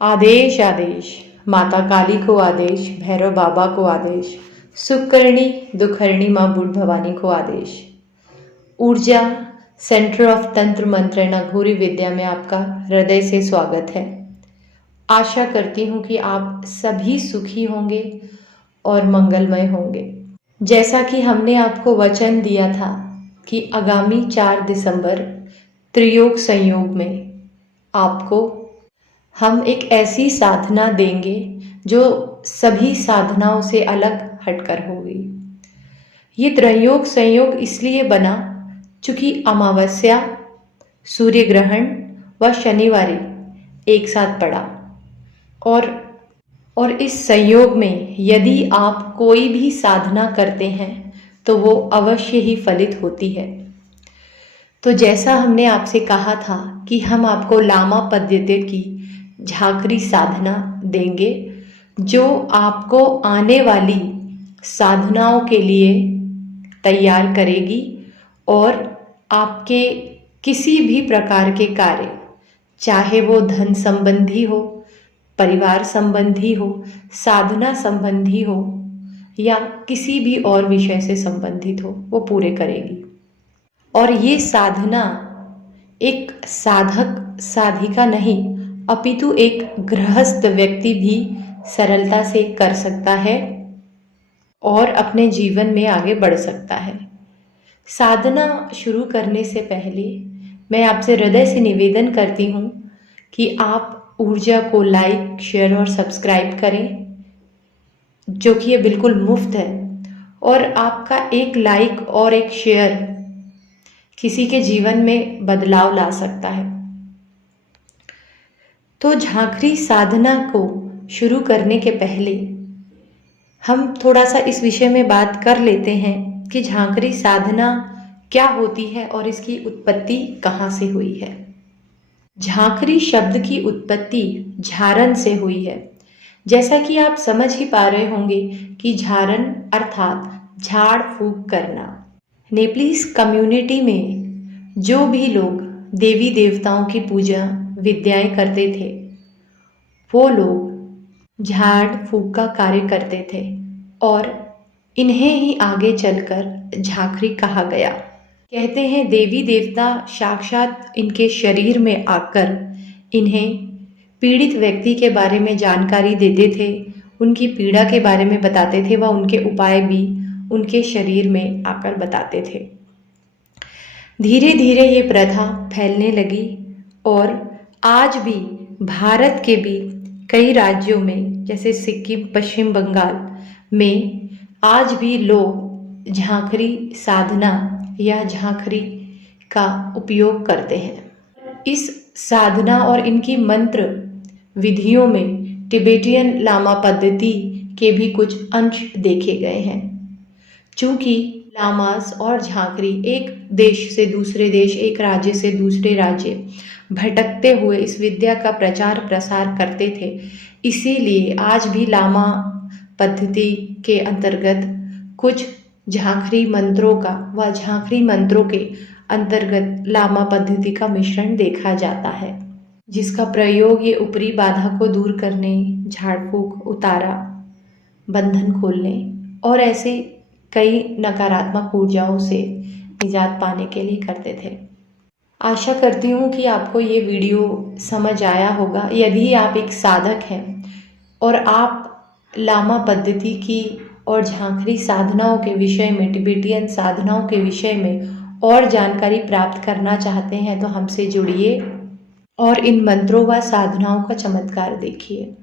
आदेश आदेश, माता काली को आदेश, भैरव बाबा को आदेश, सुखकर्णी दुखहरणी माँ बूढ़ भवानी को आदेश। ऊर्जा सेंटर ऑफ तंत्र मंत्र एंड अघोरी विद्या में आपका हृदय से स्वागत है। आशा करती हूँ कि आप सभी सुखी होंगे और मंगलमय होंगे। जैसा कि हमने आपको वचन दिया था कि आगामी 4 दिसंबर त्रियोग संयोग में आपको हम एक ऐसी साधना देंगे जो सभी साधनाओं से अलग हटकर होगी। ये त्रयोग संयोग इसलिए बना चूंकि अमावस्या, सूर्य ग्रहण व शनिवारी एक साथ पड़ा और इस संयोग में यदि आप कोई भी साधना करते हैं तो वो अवश्य ही फलित होती है। तो जैसा हमने आपसे कहा था कि हम आपको लामा पद्धति की झांकरी साधना देंगे जो आपको आने वाली साधनाओं के लिए तैयार करेगी और आपके किसी भी प्रकार के कार्य, चाहे वो धन संबंधी हो, परिवार संबंधी हो, साधना संबंधी हो या किसी भी और विषय से संबंधित हो, वो पूरे करेगी। और ये साधना एक साधक साधिका नहीं अपितु एक गृहस्थ व्यक्ति भी सरलता से कर सकता है और अपने जीवन में आगे बढ़ सकता है। साधना शुरू करने से पहले मैं आपसे हृदय से निवेदन करती हूँ कि आप ऊर्जा को लाइक, शेयर और सब्सक्राइब करें, जो कि ये बिल्कुल मुफ्त है। और आपका एक लाइक और एक शेयर किसी के जीवन में बदलाव ला सकता है। तो झांकरी साधना को शुरू करने के पहले हम थोड़ा सा इस विषय में बात कर लेते हैं कि झांकरी साधना क्या होती है और इसकी उत्पत्ति कहाँ से हुई है। झांकरी शब्द की उत्पत्ति झारन से हुई है। जैसा कि आप समझ ही पा रहे होंगे कि झारन अर्थात झाड़ फूंक करना। नेपलीस कम्युनिटी में जो भी लोग देवी देवताओं की पूजा विद्याएं करते थे वो लोग झाड़ फूंक का कार्य करते थे और इन्हें ही आगे चलकर झांकरी कहा गया। कहते हैं देवी देवता साक्षात इनके शरीर में आकर इन्हें पीड़ित व्यक्ति के बारे में जानकारी देते थे, उनकी पीड़ा के बारे में बताते थे व उनके उपाय भी उनके शरीर में आकर बताते थे। धीरे धीरे ये प्रथा फैलने लगी और आज भी भारत के भी कई राज्यों में जैसे सिक्किम, पश्चिम बंगाल में आज भी लोग झांकरी साधना या झांकरी का उपयोग करते हैं। इस साधना और इनकी मंत्र विधियों में तिबेटियन लामा पद्धति के भी कुछ अंश देखे गए हैं। चूँकि लामास और झांकरी एक देश से दूसरे देश, एक राज्य से दूसरे राज्य भटकते हुए इस विद्या का प्रचार प्रसार करते थे, इसीलिए आज भी लामा पद्धति के अंतर्गत कुछ झांकरी मंत्रों का व झांकरी मंत्रों के अंतर्गत लामा पद्धति का मिश्रण देखा जाता है, जिसका प्रयोग ये ऊपरी बाधा को दूर करने, झाड़ फूंक, उतारा, बंधन खोलने और ऐसे कई नकारात्मक ऊर्जाओं से निजात पाने के लिए करते थे। आशा करती हूँ कि आपको ये वीडियो समझ आया होगा। यदि आप एक साधक हैं और आप लामा पद्धति की और झांकरी साधनाओं के विषय में, तिबेटियन साधनाओं के विषय में और जानकारी प्राप्त करना चाहते हैं तो हमसे जुड़िए और इन मंत्रों व साधनाओं का चमत्कार देखिए।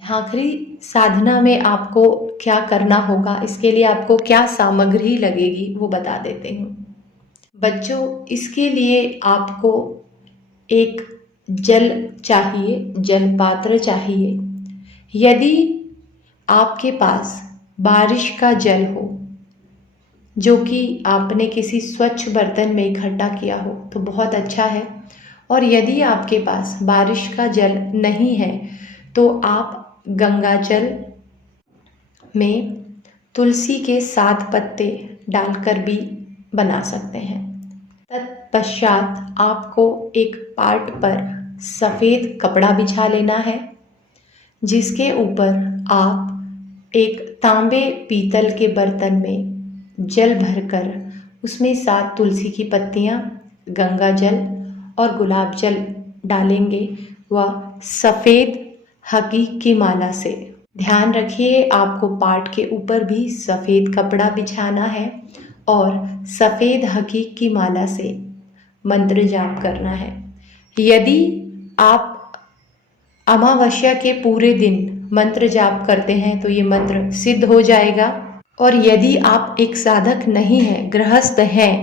झांकरी साधना में आपको क्या करना होगा, इसके लिए आपको क्या सामग्री लगेगी वो बता देते हैं। बच्चों, इसके लिए आपको एक जल चाहिए, जल पात्र चाहिए। यदि आपके पास बारिश का जल हो जो कि आपने किसी स्वच्छ बर्तन में इकट्ठा किया हो तो बहुत अच्छा है, और यदि आपके पास बारिश का जल नहीं है तो आप गंगा जल में तुलसी के 7 पत्ते डालकर भी बना सकते हैं। तत्पश्चात आपको एक पाट पर सफ़ेद कपड़ा बिछा लेना है जिसके ऊपर आप एक तांबे पीतल के बर्तन में जल भरकर उसमें 7 तुलसी की पत्तियाँ, गंगा जल और गुलाब जल डालेंगे व सफ़ेद हकीक की माला से। ध्यान रखिए, आपको पाठ के ऊपर भी सफ़ेद कपड़ा बिछाना है और सफ़ेद हकीक की माला से मंत्र जाप करना है। यदि आप अमावस्या के पूरे दिन मंत्र जाप करते हैं तो ये मंत्र सिद्ध हो जाएगा। और यदि आप एक साधक नहीं हैं, गृहस्थ हैं,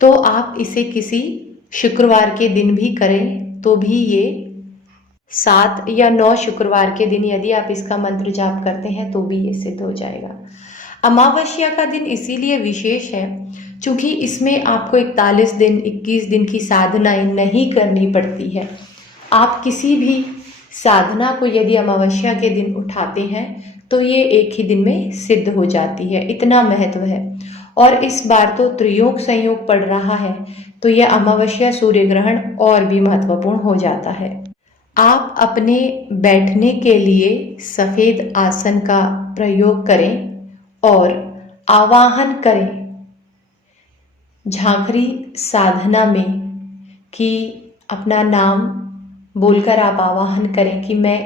तो आप इसे किसी शुक्रवार के दिन भी करें तो भी ये 7 या 9 शुक्रवार के दिन यदि आप इसका मंत्र जाप करते हैं तो भी ये सिद्ध हो जाएगा। अमावस्या का दिन इसीलिए विशेष है क्योंकि इसमें आपको 41 दिन 21 दिन की साधनाएं नहीं करनी पड़ती है। आप किसी भी साधना को यदि अमावस्या के दिन उठाते हैं तो ये एक ही दिन में सिद्ध हो जाती है, इतना महत्व है। और इस बार तो त्रियोग संयोग पड़ रहा है तो यह अमावस्या सूर्य ग्रहण और भी महत्वपूर्ण हो जाता है। आप अपने बैठने के लिए सफ़ेद आसन का प्रयोग करें और आवाहन करें झांकरी साधना में कि अपना नाम बोलकर आप आवाहन करें कि मैं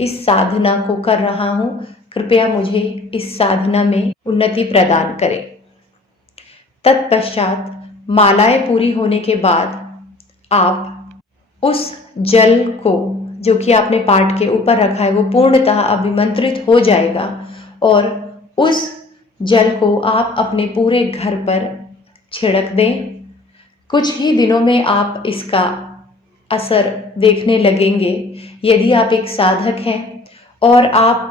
इस साधना को कर रहा हूँ, कृपया मुझे इस साधना में उन्नति प्रदान करें। तत्पश्चात मालाएं पूरी होने के बाद आप उस जल को जो कि आपने पाठ के ऊपर रखा है वो पूर्णतः अभिमंत्रित हो जाएगा और उस जल को आप अपने पूरे घर पर छिड़क दें। कुछ ही दिनों में आप इसका असर देखने लगेंगे। यदि आप एक साधक हैं और आप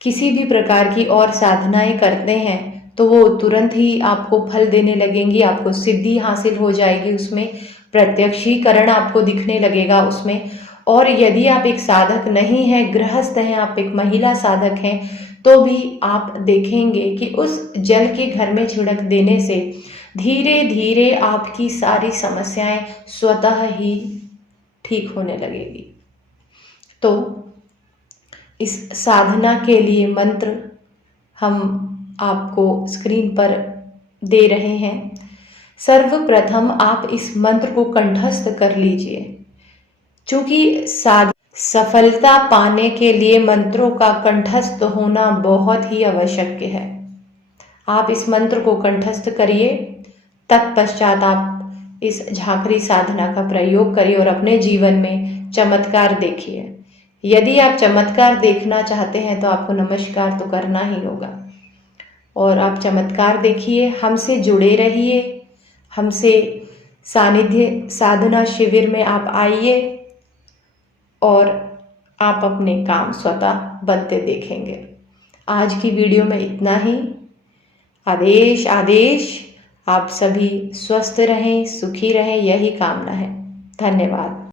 किसी भी प्रकार की और साधनाएं करते हैं तो वो तुरंत ही आपको फल देने लगेंगी, आपको सिद्धि हासिल हो जाएगी, उसमें प्रत्यक्षीकरण आपको दिखने लगेगा उसमें। और यदि आप एक साधक नहीं हैं, गृहस्थ हैं, आप एक महिला साधक हैं, तो भी आप देखेंगे कि उस जल के घर में छिड़क देने से धीरे धीरे आपकी सारी समस्याएं स्वतः ही ठीक होने लगेगी। तो इस साधना के लिए मंत्र हम आपको स्क्रीन पर दे रहे हैं। सर्वप्रथम आप इस मंत्र को कंठस्थ कर लीजिए। चूंकि सफलता पाने के लिए मंत्रों का कंठस्थ होना बहुत ही आवश्यक है। आप इस मंत्र को कंठस्थ करिए, तत्पश्चात आप इस झांकरी साधना का प्रयोग करिए और अपने जीवन में चमत्कार देखिए। यदि आप चमत्कार देखना चाहते हैं तो आपको नमस्कार तो करना ही होगा और आप चमत्कार देखिए। हमसे जुड़े रहिए, हमसे सानिध्य साधना शिविर में आप आइए और आप अपने काम स्वतः बनते देखेंगे। आज की वीडियो में इतना ही। आदेश आदेश, आप सभी स्वस्थ रहें, सुखी रहें, यही कामना है। धन्यवाद।